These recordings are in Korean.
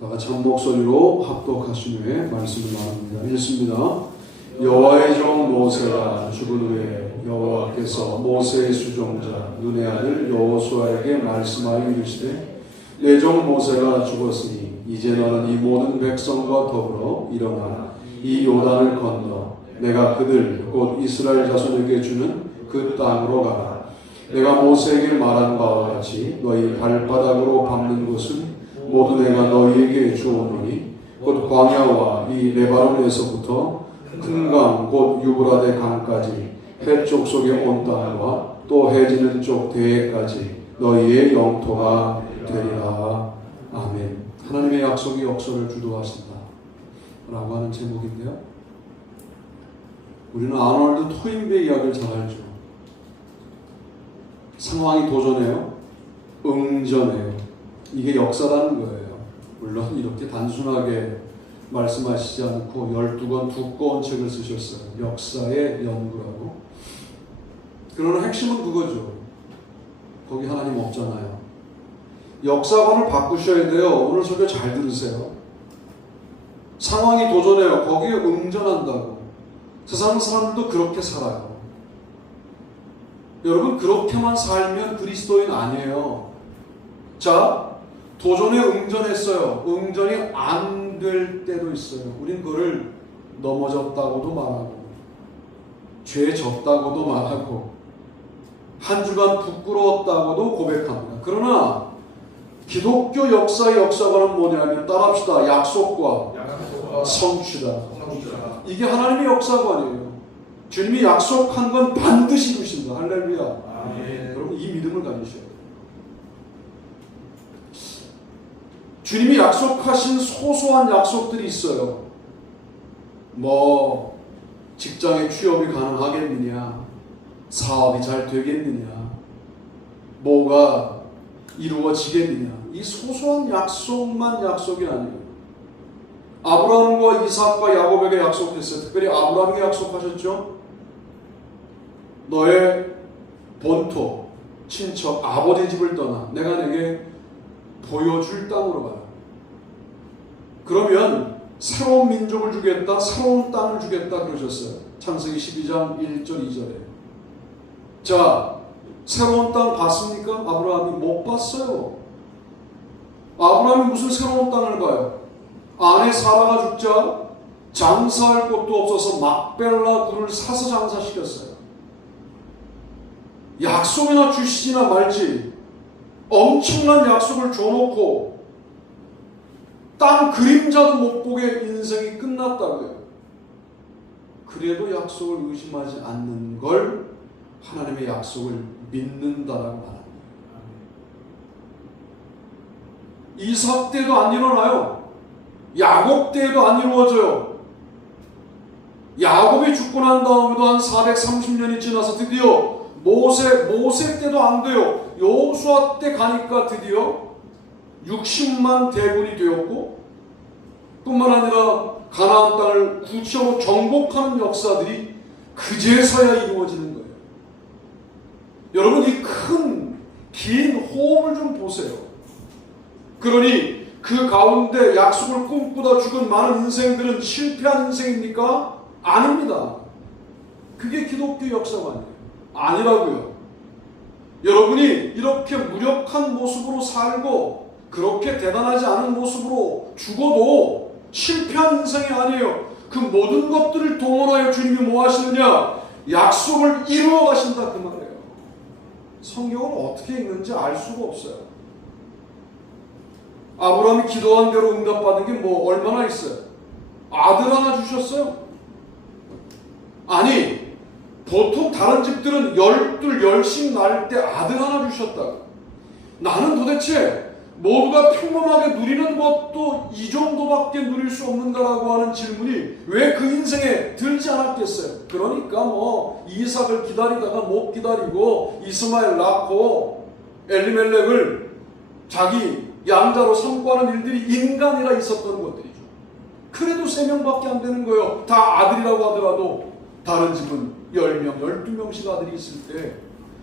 다 같이 한 목소리로 합독하신 후에 말씀을 나눕니다. 읽습니다. 여호와의 종 모세가 죽은 후에 여호와께서 모세의 수종자 눈의 아들 여호수아에게 말씀하여 이르시되 내 종 모세가 죽었으니 이제 너는 이 모든 백성과 더불어 일어나 이 요단을 건너 내가 그들 곧 이스라엘 자손에게 주는 그 땅으로 가라. 내가 모세에게 말한 바와 같이 너희 발바닥으로 밟는 곳은 모두 내가 너희에게 주오노니 곧 광야와 이 레바논에서부터 큰 강 곧 유브라데 강까지 해쪽 속의 온 땅과 또 해지는 쪽 대해까지 너희의 영토가 되리라. 아멘. 하나님의 약속이 역사를 주도하신다 라고 하는 제목인데요, 우리는 아놀드 토인베의 이야기를 잘 알죠. 상황이 도전해요, 응전해요. 이게 역사라는 거예요. 물론 이렇게 단순하게 말씀하시지 않고 12권 두꺼운 책을 쓰셨어요. 역사의 연구라고. 그러나 핵심은 그거죠. 거기 하나님 없잖아요. 역사관을 바꾸셔야 돼요. 오늘 설교 잘 들으세요. 상황이 도전해요. 거기에 응전한다고. 세상 사람들도 그렇게 살아요. 여러분, 그렇게만 살면 그리스도인 아니에요. 자, 도전에 응전했어요. 응전이 안 될 때도 있어요. 우린 그걸 넘어졌다고도 말하고 죄 졌다고도 말하고 한 주간 부끄러웠다고도 고백합니다. 그러나 기독교 역사의 역사관은 뭐냐면, 따라합시다. 약속과 성취다. 이게 하나님의 역사관이에요. 주님이 약속한 건 반드시 이루신다. 할렐루야. 여러분, 이 믿음을 가지셔야 돼요. 주님이 약속하신 소소한 약속들이 있어요. 뭐 직장에 취업이 가능하겠느냐, 사업이 잘 되겠느냐, 뭐가 이루어지겠느냐, 이 소소한 약속만 약속이 아니에요. 아브라함과 이삭과 야곱에게 약속했어요. 특별히 아브라함에게 약속하셨죠. 너의 본토, 친척, 아버지 집을 떠나 내가 내게 보여줄 땅으로 가라. 그러면 새로운 민족을 주겠다, 새로운 땅을 주겠다 그러셨어요. 창세기 12장 1절 2절에. 자, 새로운 땅 봤습니까? 아브라함이 못 봤어요. 아브라함이 무슨 새로운 땅을 봐요? 아내 사라가 죽자 장사할 곳도 없어서 막벨라 굴을 사서 장사시켰어요. 약속이나 주시지나 말지 엄청난 약속을 줘놓고 땅 그림자도 못 보게 인생이 끝났다고요. 그래도 약속을 의심하지 않는 걸 하나님의 약속을 믿는다라고 말합니다. 이삭 때도 안 일어나요. 야곱 때도 안 이루어져요. 야곱이 죽고 난 다음에도 한 430년이 지나서 드디어 모세 때도 안 돼요. 여호수아 때 가니까 드디어 60만 대군이 되었고, 뿐만 아니라 가나안 땅을 구체적으로 정복하는 역사들이 그제서야 이루어지는 거예요. 여러분, 이 큰 긴 호흡을 좀 보세요. 그러니 그 가운데 약속을 꿈꾸다 죽은 많은 인생들은 실패한 인생입니까? 아닙니다. 그게 기독교 역사관이에요. 아니라고요. 여러분이 이렇게 무력한 모습으로 살고 그렇게 대단하지 않은 모습으로 죽어도 실패한 인생이 아니에요. 그 모든 것들을 동원하여 주님이 뭐 하시느냐? 약속을 이루어 가신다 그 말이에요. 성경을 어떻게 읽는지 알 수가 없어요. 아브라함이 기도한 대로 응답받은 게 뭐 얼마나 있어요? 아들 하나 주셨어요? 아니, 보통 다른 집들은 12, 10씩 낳을 때 아들 하나 주셨다. 나는 도대체 모두가 평범하게 누리는 것도 이 정도밖에 누릴 수 없는가라고 하는 질문이 왜 그 인생에 들지 않았겠어요? 그러니까 뭐 이삭을 기다리다가 못 기다리고 이스마엘 낳고 엘리멜렉을 자기 양자로 삼고 하는 일들이 인간이라 있었던 것들이죠. 그래도 3명밖에 안 되는 거예요. 다 아들이라고 하더라도 다른 집은 10명, 12명씩 아들이 있을 때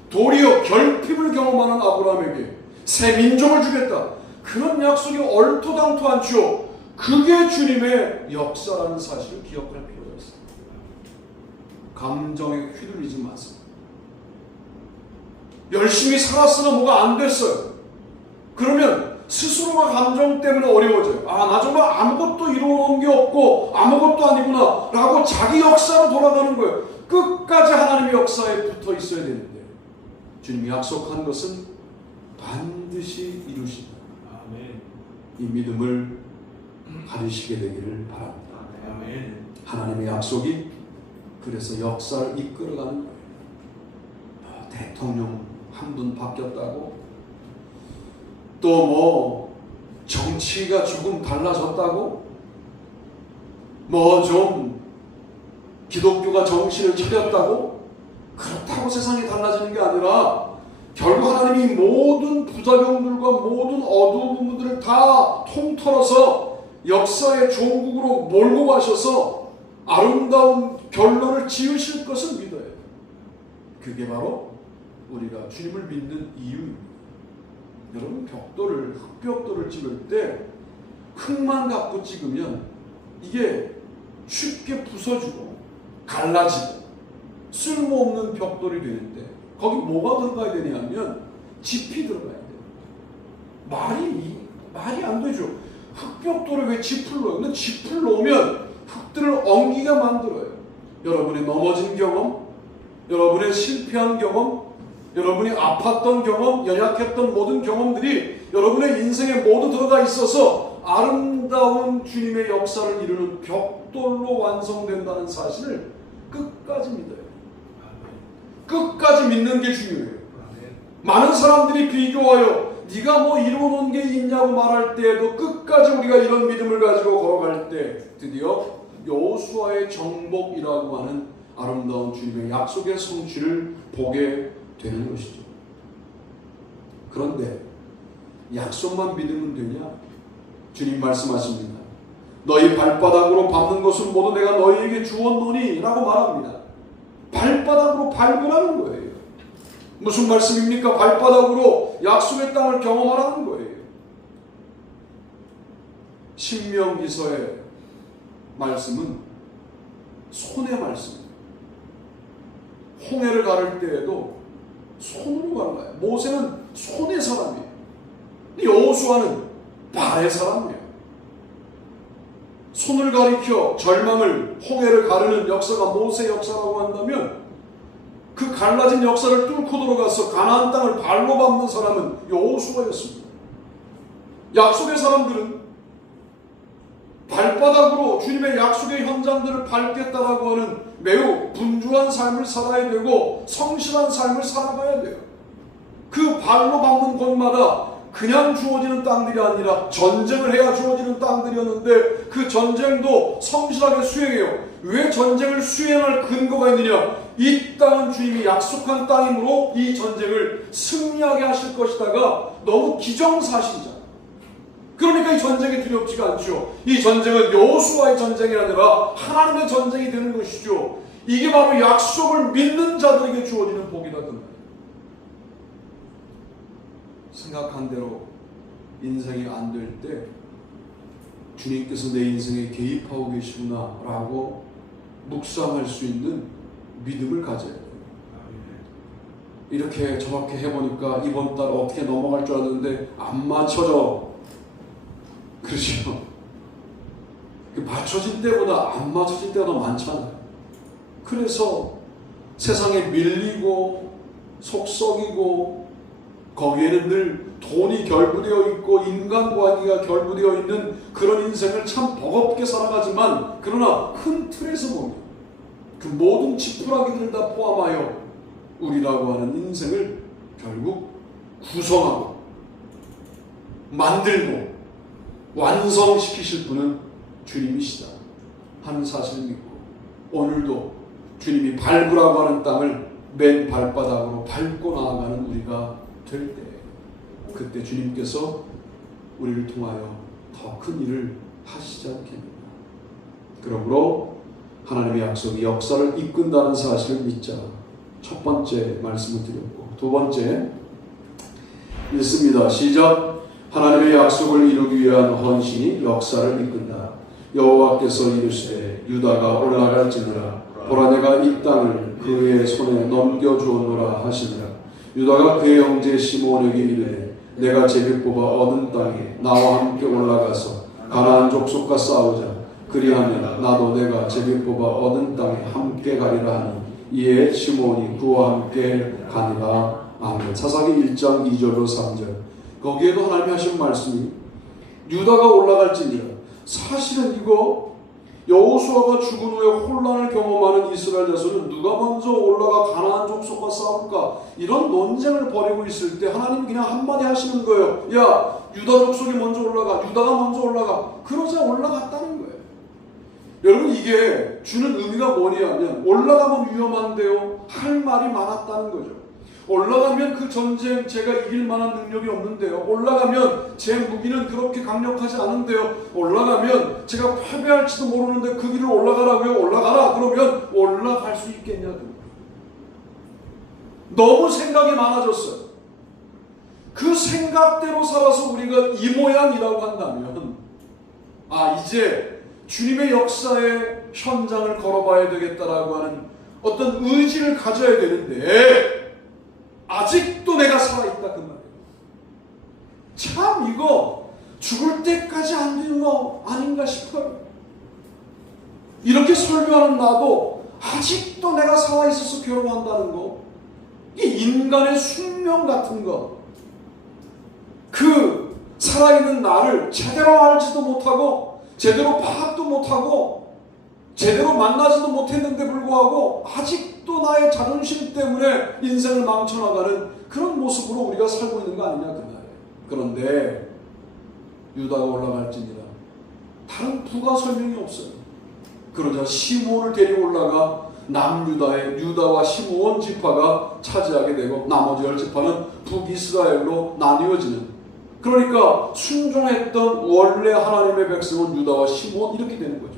도리어 결핍을 경험하는 아브라함에게 새 민족을 주겠다. 그런 약속이 얼토당토 않죠. 그게 주님의 역사라는 사실을 기억할 필요가 있습니다. 감정에 휘둘리지 마세요. 열심히 살았으나 뭐가 안 됐어요. 그러면 스스로가 감정 때문에 어려워져요. 아, 나 정말 아무것도 이루어놓은 게 없고 아무것도 아니구나 라고 자기 역사로 돌아가는 거예요. 끝까지 하나님의 역사에 붙어 있어야 되는데 주님이 약속한 것은 반드시 이루신다. 아멘. 이 믿음을 가지시게 되기를 바랍니다. 아멘. 하나님의 약속이 그래서 역사를 이끌어가는 거예요. 대통령 한 분 바뀌었다고 또 뭐 정치가 조금 달라졌다고 뭐 좀 기독교가 정신을 차렸다고 그렇다고 세상이 달라지는 게 아니라 결국 하나님이 모든 부작용들과 모든 어두운 부분들을 다 통틀어서 역사의 종국으로 몰고 가셔서 아름다운 결론을 지으실 것을 믿어야 돼요. 그게 바로 우리가 주님을 믿는 이유입니다. 여러분, 흙벽돌을 찍을 때 흙만 갖고 찍으면 이게 쉽게 부서지고 갈라지고 쓸모없는 벽돌이 되는데 거기 뭐가 들어가야 되냐면 짚이 들어가야 돼요. 말이 안 되죠. 흙벽돌에 왜 짚을 넣어요? 근데 짚을 놓으면 흙들을 엉기게 만들어요. 여러분의 넘어진 경험, 여러분의 실패한 경험, 여러분이 아팠던 경험, 연약했던 모든 경험들이 여러분의 인생에 모두 들어가 있어서 아름다운 주님의 역사를 이루는 벽돌로 완성된다는 사실을 끝까지 믿어요. 끝까지 믿는 게 중요해요. 많은 사람들이 비교하여 네가 뭐 이루어놓은 게 있냐고 말할 때에도 끝까지 우리가 이런 믿음을 가지고 걸어갈 때 드디어 여호수아의 정복이라고 하는 아름다운 주님의 약속의 성취를 보게 되는 것이죠. 그런데 약속만 믿으면 되냐? 주님 말씀하십니다. 너희 발바닥으로 밟는 것은 모두 내가 너희에게 주었노니 라고 말합니다. 발바닥으로 밟으라는 거예요. 무슨 말씀입니까? 발바닥으로 약속의 땅을 경험하라는 거예요. 신명기서의 말씀은 손의 말씀입니다. 홍해를 가를 때에도 손으로 갈라요. 모세는 손의 사람이에요. 여호수아는 발의 사람이에요. 손을 가리켜 절망을, 홍해를 가르는 역사가 모세 역사라고 한다면 그 갈라진 역사를 뚫고 들어가서 가나안 땅을 발로 밟는 사람은 여호수아였습니다. 약속의 사람들은 발바닥으로 주님의 약속의 현장들을 밟겠다라고 하는 매우 분주한 삶을 살아야 되고 성실한 삶을 살아가야 돼요. 그 발로 밟는 곳마다 그냥 주어지는 땅들이 아니라 전쟁을 해야 주어지는 땅들이었는데 그 전쟁도 성실하게 수행해요. 왜 전쟁을 수행할 근거가 있느냐? 이 땅은 주님이 약속한 땅이므로 이 전쟁을 승리하게 하실 것이다가 너무 기정사실이잖아요. 그러니까 이 전쟁이 두렵지가 않죠. 이 전쟁은 여호수아의 전쟁이 아니라 하나님의 전쟁이 되는 것이죠. 이게 바로 약속을 믿는 자들에게 주어지는 복이다. 생각한 대로 인생이 안 될 때 주님께서 내 인생에 개입하고 계시구나 라고 묵상할 수 있는 믿음을 가져야 돼요. 이렇게 저렇게 해보니까 이번 달 어떻게 넘어갈 줄 알았는데 안 맞춰져. 그렇죠? 맞춰진 때보다 안 맞춰진 때가 더 많잖아요. 그래서 세상에 밀리고 속 썩이고 거기에는 늘 돈이 결부되어 있고 인간관계가 결부되어 있는 그런 인생을 참 버겁게 살아가지만 그러나 큰 틀에서 보면 그 모든 지푸라기들을 다 포함하여 우리라고 하는 인생을 결국 구성하고 만들고 완성시키실 분은 주님이시다 하는 사실을 믿고 오늘도 주님이 밟으라고 하는 땅을 맨 발바닥으로 밟고 나아가는 우리가 될 때 그때 주님께서 우리를 통하여 더 큰 일을 하시지 않겠느냐. 그러므로 하나님의 약속이 역사를 이끈다는 사실을 믿자. 첫 번째 말씀을 드렸고 두 번째 읽습니다. 시작. 하나님의 약속을 이루기 위한 헌신이 역사를 이끈다. 여호와께서 이르시되 유다가 올라갈지니라. 보라 내가 이 땅을 그의 손에 넘겨주었노라 하시니라. 유다가 그의 형제 시므온에게 이르되 내가 제비 뽑아 얻은 땅에 나와 함께 올라가서 가나안 족속과 싸우자. 그리하면 나도 내가 제비 뽑아 얻은 땅에 함께 가리라 하니 이에 시므온이 그와 함께 가니라. 아멘. 사사기 1장 2절로 3절. 거기에도 하나님이 하신 말씀이 유다가 올라갈지니라. 사실은 이거 여호수아가 죽은 후에 혼란을 경험하는 이스라엘 자손은 누가 먼저 올라가 가나안 족속과 싸울까 이런 논쟁을 벌이고 있을 때 하나님이 그냥 한마디 하시는 거예요. 야, 유다 족속이 먼저 올라가. 유다가 먼저 올라가. 그러자 올라갔다는 거예요. 여러분, 이게 주는 의미가 뭐냐면 올라가면 위험한데요 할 말이 많았다는 거죠. 올라가면 그 전쟁 제가 이길 만한 능력이 없는데요. 올라가면 제 무기는 그렇게 강력하지 않은데요. 올라가면 제가 패배할지도 모르는데 그 길을 올라가라고요. 올라가라. 그러면 올라갈 수 있겠냐고. 너무 생각이 많아졌어요. 그 생각대로 살아서 우리가 이 모양이라고 한다면 이제 주님의 역사의 현장을 걸어봐야 되겠다라고 하는 어떤 의지를 가져야 되는데 아직도 내가 살아있다 그 말이에요. 참 이거 죽을 때까지 안 되는 거 아닌가 싶어요. 이렇게 설교하는 나도 아직도 내가 살아있어서 괴로워한다는 거, 이게 인간의 숙명 같은 거, 그 살아있는 나를 제대로 알지도 못하고 제대로 파악도 못하고 제대로 만나지도 못했는데 불구하고 아직도 나의 자존심 때문에 인생을 망쳐나가는 그런 모습으로 우리가 살고 있는 거 아니냐 그 말이에요. 그런데 유다가 올라갈지니라. 다른 부가 설명이 없어요. 그러자 시므온을 데리고 올라가 남유다의 유다와 시므온 지파가 차지하게 되고 나머지 10지파는 북이스라엘로 나뉘어지는, 그러니까 순종했던 원래 하나님의 백성은 유다와 시므온 이렇게 되는 거죠.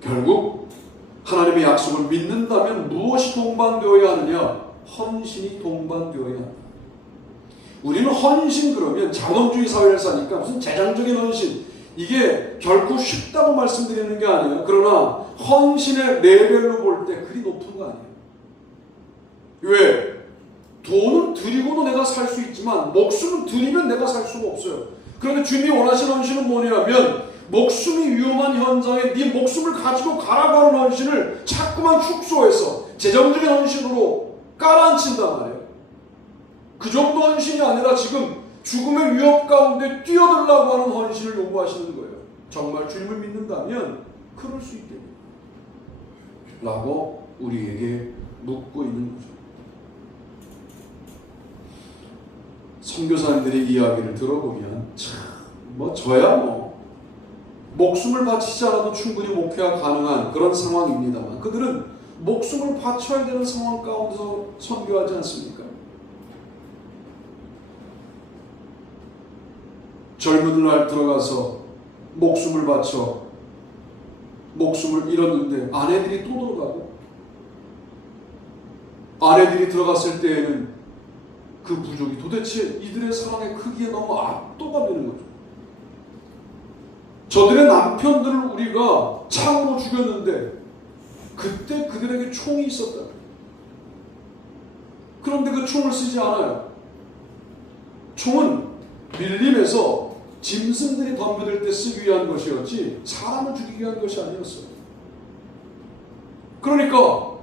결국 하나님의 약속을 믿는다면 무엇이 동반되어야 하느냐? 헌신이 동반되어야 한다. 우리는 헌신 그러면 자본주의 사회를 사니까 무슨 재정적인 헌신, 이게 결코 쉽다고 말씀드리는 게 아니에요. 그러나 헌신의 레벨로 볼 때 그리 높은 거 아니에요. 왜? 돈은 드리고도 내가 살 수 있지만 목숨은 드리면 내가 살 수가 없어요. 그런데 주님이 원하시는 헌신은 뭐냐면 목숨이 위험한 현장에 네 목숨을 가지고 가라고 하는 헌신을 자꾸만 축소해서 재정적인 헌신으로 깔아앉힌단 말이에요. 그 정도 헌신이 아니라 지금 죽음의 위협 가운데 뛰어들라고 하는 헌신을 요구하시는 거예요. 정말 주님을 믿는다면 그럴 수 있겠냐 라고 우리에게 묻고 있는 거죠. 선교사님들의 이야기를 들어보면 저야 목숨을 바치지 않아도 충분히 목회가 가능한 그런 상황입니다만 그들은 목숨을 바쳐야 되는 상황 가운데서 선교하지 않습니까? 젊은 날 들어가서 목숨을 바쳐 목숨을 잃었는데 아내들이 또 들어가고, 아내들이 들어갔을 때에는 그 부족이 도대체 이들의 사랑의 크기에 너무 압도가 되는 거죠. 저들의 남편들을 우리가 창으로 죽였는데 그때 그들에게 총이 있었다. 그런데 그 총을 쓰지 않아요. 총은 밀림에서 짐승들이 덤벼들 때 쓰기 위한 것이었지 사람을 죽이기 위한 것이 아니었어요. 그러니까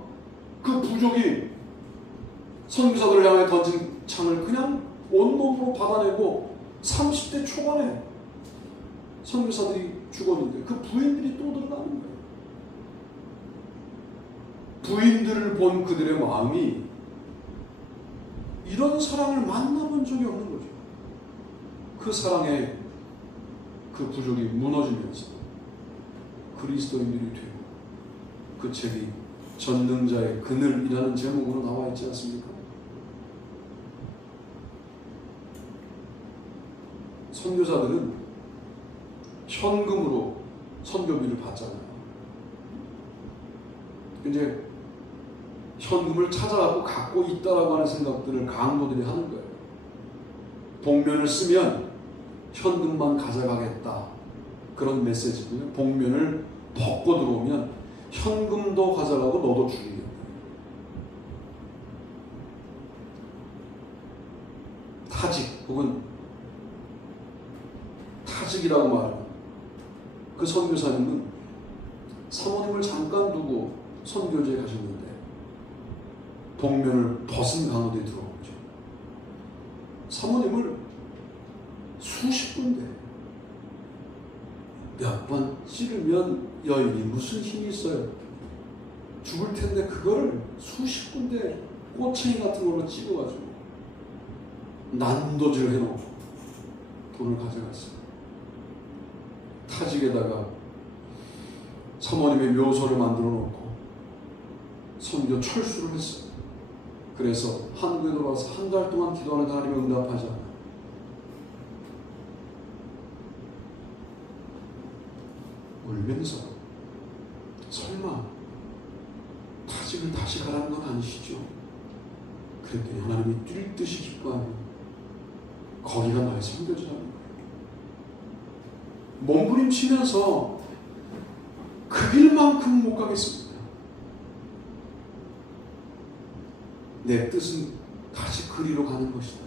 그 부족이 선교사들을 향해 던진 창을 그냥 온몸으로 받아내고 30대 초반에 선교사들이 죽었는데 그 부인들이 또 들어가는 거예요. 부인들을 본 그들의 마음이 이런 사랑을 만나본 적이 없는 거죠. 그 사랑에 그 부족이 무너지면서 그리스도인들이 되고, 그 책이 전능자의 그늘이라는 제목으로 나와 있지 않습니까? 선교사들은 현금으로 선교비를 받잖아요. 이제 현금을 찾아가고 갖고 있다라고 하는 생각들을 강도들이 하는 거예요. 복면을 쓰면 현금만 가져가겠다. 그런 메시지고요. 복면을 벗고 들어오면 현금도 가져가고 너도 죽이겠다. 타직 혹은 타직이라고 말하는 그 선교사님은 사모님을 잠깐 두고 선교지에 가셨는데 복면을 벗은 강도에 들어온 거죠. 사모님을 수십 군데 몇 번 찌르면 여인이 무슨 힘이 있어요? 죽을 텐데 그거를 수십 군데 꼬챙이 같은 걸로 찍어가지고 난도질 해놓고 돈을 가져갔어요. 타직에다가 사모님의 묘소를 만들어 놓고 선교 철수를 했어요. 그래서 한국에 돌아와서 한 달 동안 기도하는데 하나님이 응답하지 않아요. 울면서 설마 타직을 다시 가라는 건 아니시죠? 그랬더니 하나님이 뛸 듯이 기뻐하며 거기가 나의 선교지라는 거예요. 몸부림치면서 그 길만큼 못 가겠습니다. 내 뜻은 다시 그리로 가는 것이다.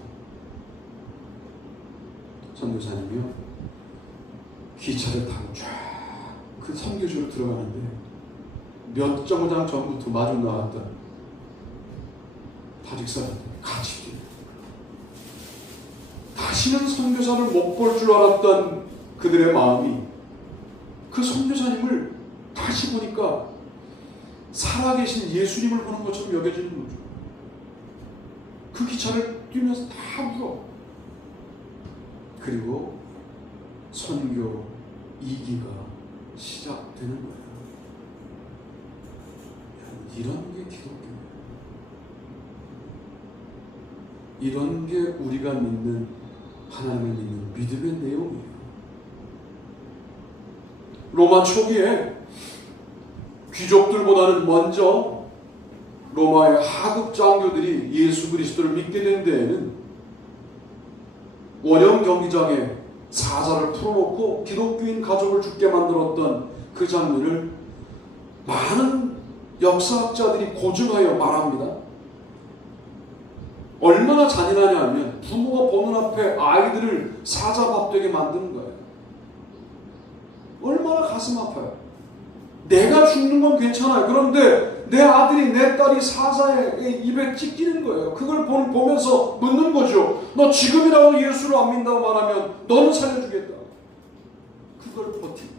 선교사님이요, 기차를 타고 쫙 그 선교지로 들어가는데 몇 정거장 전부터 마주 나왔던 타직 사람들 같이 뛰고 다시는 선교사를 못 볼 줄 알았던 그들의 마음이 그 선교사님을 다시 보니까 살아계신 예수님을 보는 것처럼 여겨지는 거죠. 그 기차를 뛰면서 다 울어. 그리고 선교 2기가 시작되는 거예요. 이런 게 기독교예요. 이런 게 우리가 믿는, 하나님을 믿는 믿음의 내용이에요. 로마 초기에 귀족들보다는 먼저 로마의 하급 장교들이 예수 그리스도를 믿게 된 데에는 원형 경기장에 사자를 풀어놓고 기독교인 가족을 죽게 만들었던 그 장면을 많은 역사학자들이 고증하여 말합니다. 얼마나 잔인하냐 하면 부모가 보는 앞에 아이들을 사자밥 되게 만드는 거예요. 얼마나 가슴 아파요. 내가 죽는 건 괜찮아요. 그런데 내 아들이, 내 딸이 사자의 입에 찢기는 거예요. 그걸 보면서 묻는 거죠. 너 지금이라도 예수를 안 믿는다고 말하면 너는 살려주겠다. 그걸 버티고.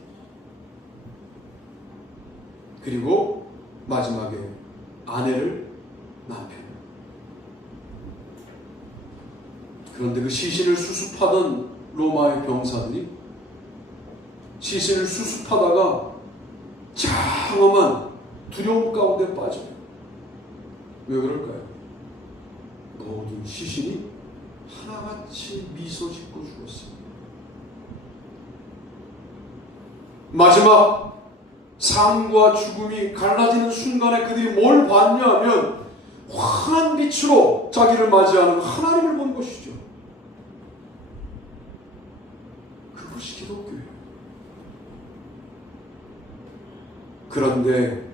그리고 마지막에 아내를, 남편. 그런데 그 시신을 수습하던 로마의 병사들이 시신을 수습하다가 장엄한 두려움 가운데 빠져요. 왜 그럴까요? 모든 시신이 하나같이 미소 짓고 죽었어요. 마지막 삶과 죽음이 갈라지는 순간에 그들이 뭘 봤냐 하면 환한 빛으로 자기를 맞이하는 하나님을 본 것이죠. 그것이 기독교예요. 그런데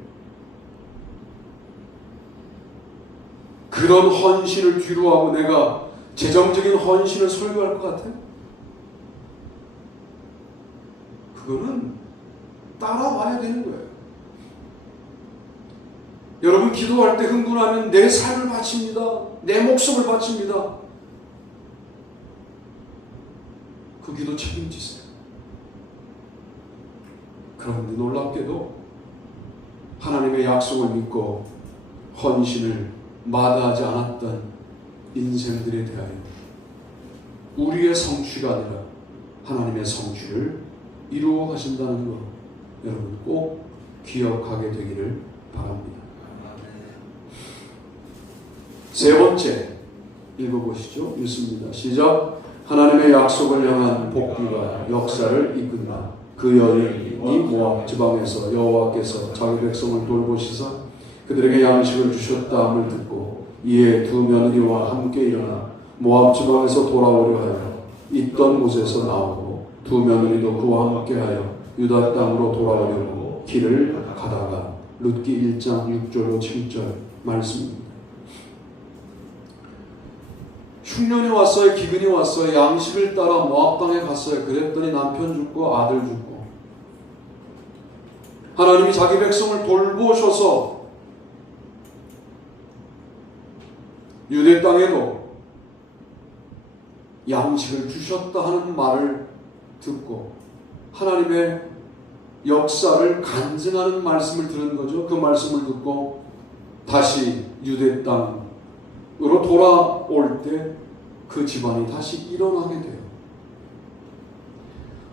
그런 헌신을 뒤로하고 내가 재정적인 헌신을 설교할 것 같아요? 그거는 따라와야 되는 거예요. 여러분 기도할 때 흥분하면 내 삶을 바칩니다. 내 목숨을 바칩니다. 그 기도 책임지세요. 그런데 놀랍게도 하나님의 약속을 믿고 헌신을 마다하지 않았던 인생들에 대하여 우리의 성취가 아니라 하나님의 성취를 이루어 가신다는 것 여러분 꼭 기억하게 되기를 바랍니다. 세 번째 읽어보시죠. 읽습니다. 시작. 하나님의 약속을 향한 복비가 역사를 이끈다. 그 여인이 모압 지방에서 여호와께서 자기 백성을 돌보시사 그들에게 양식을 주셨다함을 듣고 이에 두 며느리와 함께 일어나 모압 지방에서 돌아오려 하여 있던 곳에서 나오고 두 며느리도 그와 함께하여 유다 땅으로 돌아오려고 길을 가다가 룻기 1장 6절로 7절 말씀입니다. 흉년이 왔어요. 기근이 왔어요. 양식을 따라 모압 땅에 갔어요. 그랬더니 남편 죽고 아들 죽고. 하나님이 자기 백성을 돌보셔서 유대 땅에도 양식을 주셨다 하는 말을 듣고 하나님의 역사를 간증하는 말씀을 들은 거죠. 그 말씀을 듣고 다시 유대 땅으로 돌아올 때 그 집안이 다시 일어나게 돼요.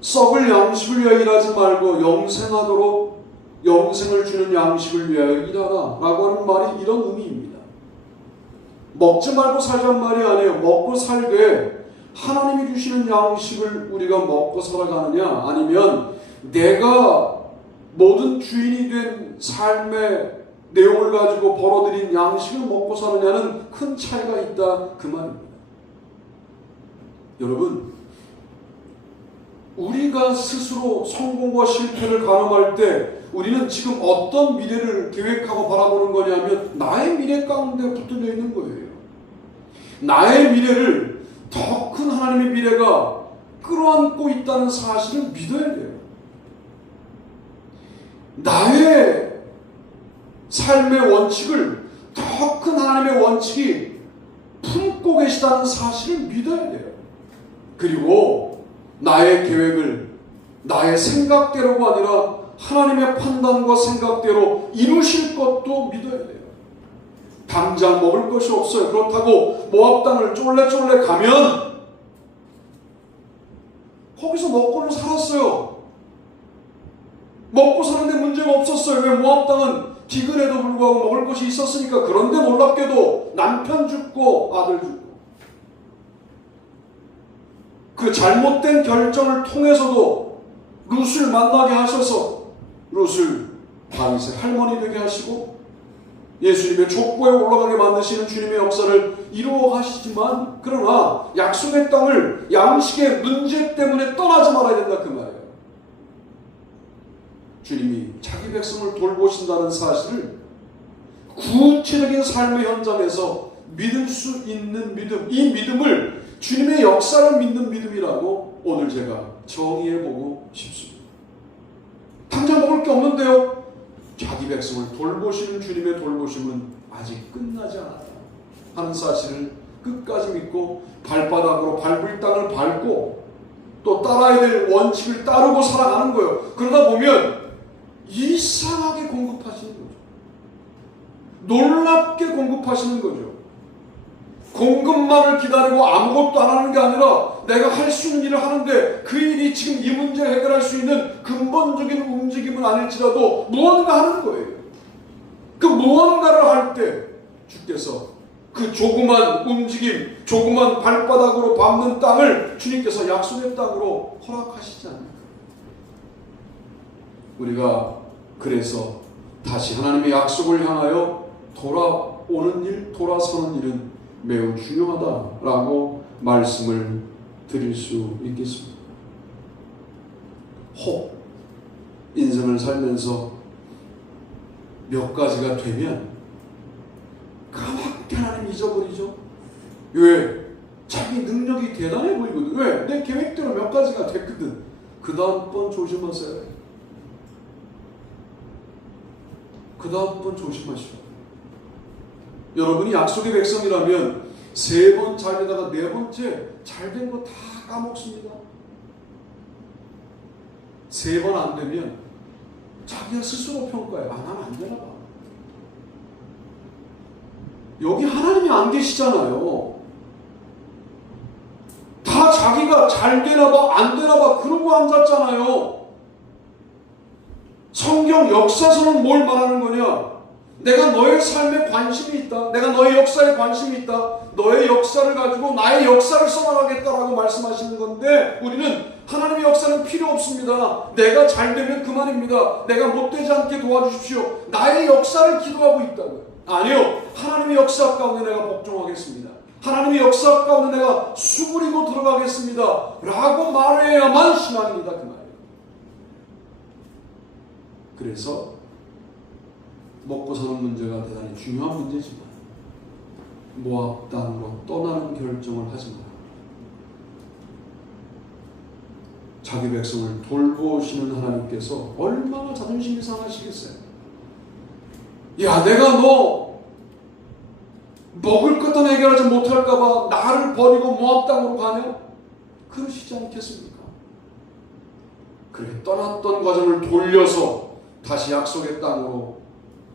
썩을 양식을 위하여 일하지 말고 영생하도록 영생을 주는 양식을 위하여 일하라 라고 하는 말이 이런 의미입니다. 먹지 말고 살자는 말이 아니에요. 먹고 살되 하나님이 주시는 양식을 우리가 먹고 살아가느냐, 아니면 내가 모든 주인이 된 삶의 내용을 가지고 벌어들인 양식을 먹고 사느냐는 큰 차이가 있다 그 말입니다. 여러분, 우리가 스스로 성공과 실패를 가늠할 때 우리는 지금 어떤 미래를 계획하고 바라보는 거냐면 나의 미래 가운데 붙들려 있는 거예요. 나의 미래를 더 큰 하나님의 미래가 끌어안고 있다는 사실을 믿어야 돼요. 나의 삶의 원칙을 더 큰 하나님의 원칙이 품고 계시다는 사실을 믿어야 돼요. 그리고 나의 계획을 나의 생각대로가 아니라 하나님의 판단과 생각대로 이루실 것도 믿어야 돼요. 당장 먹을 것이 없어요. 그렇다고 모압 땅을 쫄래쫄래 가면 거기서 먹고는 살았어요. 먹고 사는데 문제가 없었어요. 왜? 모압 땅은 기근에도 불구하고 먹을 것이 있었으니까. 그런데 놀랍게도 남편 죽고 아들 죽고, 그 잘못된 결정을 통해서도 룻을 만나게 하셔서 룻을 다윗의 할머니 되게 하시고 예수님의 족보에 올라가게 만드시는 주님의 역사를 이루어 가시지만, 그러나 약속의 땅을 양식의 문제 때문에 떠나지 말아야 된다 그 말이에요. 주님이 자기 백성을 돌보신다는 사실을 구체적인 삶의 현장에서 믿을 수 있는 믿음, 이 믿음을 주님의 역사를 믿는 믿음이라고 오늘 제가 정의해보고 싶습니다. 당장 먹을 게 없는데요, 자기 백성을 돌보시는 주님의 돌보심은 아직 끝나지 않았다 하는 사실을 끝까지 믿고 발바닥으로 밟을 땅을 밟고 또 따라야 될 원칙을 따르고 살아가는 거예요. 그러다 보면 이상하게 공급하시는 거죠. 놀랍게 공급하시는 거죠. 공급만을 기다리고 아무것도 안 하는 게 아니라 내가 할 수 있는 일을 하는데 그 일이 지금 이 문제를 해결할 수 있는 근본적인 움직임은 아닐지라도 무언가 하는 거예요. 그 무언가를 할 때 주께서 그 조그만 움직임, 조그만 발바닥으로 밟는 땅을 주님께서 약속의 땅으로 허락하시지 않을까. 우리가 그래서 다시 하나님의 약속을 향하여 돌아오는 일, 돌아서는 일은 매우 중요하다라고 말씀을 드릴 수 있겠습니다. 혹 인생을 살면서 몇 가지가 되면 까맣게 하나님 잊어버리죠. 왜? 자기 능력이 대단해 보이거든. 왜? 내 계획대로 몇 가지가 됐거든. 그 다음번 조심하세요. 그 다음번 조심하시오. 여러분이 약속의 백성이라면 세 번 잘 되다가 네 번째 잘 된 거 다 까먹습니다. 세 번 안 되면 자기가 스스로 평가해. 안 하면 안 되나 봐. 여기 하나님이 안 계시잖아요. 다 자기가 잘 되나 봐, 안 되나 봐 그러고 앉았잖아요. 성경 역사서는 뭘 말하는 거냐? 내가 너의 삶에 관심이 있다. 내가 너의 역사에 관심이 있다. 너의 역사를 가지고 나의 역사를 써나가겠다라고 말씀하시는 건데, 우리는 하나님의 역사는 필요 없습니다. 내가 잘 되면 그만입니다. 내가 못되지 않게 도와주십시오. 나의 역사를 기도하고 있다고요. 아니요. 하나님의 역사 가운데 내가 복종하겠습니다. 하나님의 역사 가운데 내가 수그리고 들어가겠습니다 라고 말해야만 신앙입니다. 그 말이에요. 그래서 먹고 사는 문제가 대단히 중요한 문제지만 모압 땅으로 떠나는 결정을 하지 마라. 자기 백성을 돌보시는 하나님께서 얼마나 자존심이 상하시겠어요. 야, 내가 너 먹을 것도 해결하지 못할까봐 나를 버리고 모압 땅으로 가냐? 그러시지 않겠습니까? 그렇게 떠났던 과정을 돌려서 다시 약속의 땅으로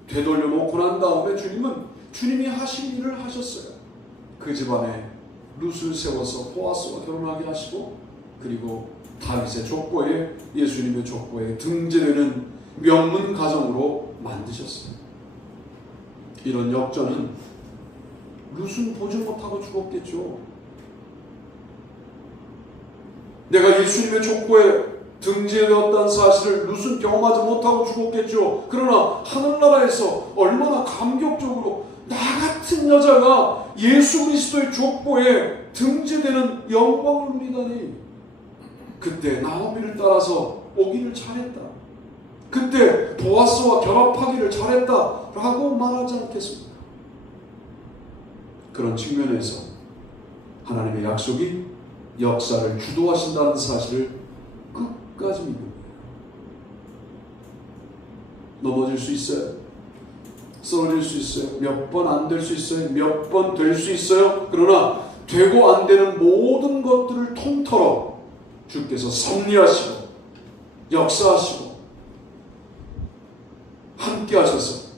되돌려 놓고 난 다음에 주님은 주님이 하신 일을 하셨어요. 그 집안에 룻을 세워서 보아스와 결혼하게 하시고, 그리고 다윗의 족보에, 예수님의 족보에 등재되는 명문 가정으로 만드셨어요. 이런 역전은 룻은 보지 못하고 죽었겠죠. 내가 예수님의 족보에 등재되었다는 사실을 룻은 경험하지 못하고 죽었겠죠. 그러나 하늘나라에서 얼마나 감격적으로 나 같은 여자가 예수 그리스도의 족보에 등재되는 영광을 누리다니. 그때 나오미를 따라서 오기를 잘했다. 그때 보아스와 결합하기를 잘했다 라고 말하지 않겠습니까? 그런 측면에서 하나님의 약속이 역사를 주도하신다는 사실을 끝까지 믿는 거예요. 넘어질 수 있어요. 쓰러질 수 있어요. 몇 번 안 될 수 있어요. 몇 번 될 수 있어요. 그러나 되고 안 되는 모든 것들을 통틀어 주께서 섭리하시고 역사하시고 함께 하셔서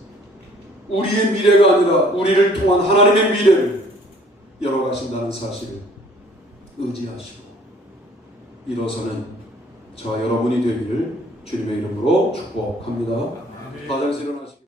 우리의 미래가 아니라 우리를 통한 하나님의 미래를 열어가신다는 사실을 의지하시고 일어서는 저와 여러분이 되기를 주님의 이름으로 축복합니다. 바닥에서 일어나시고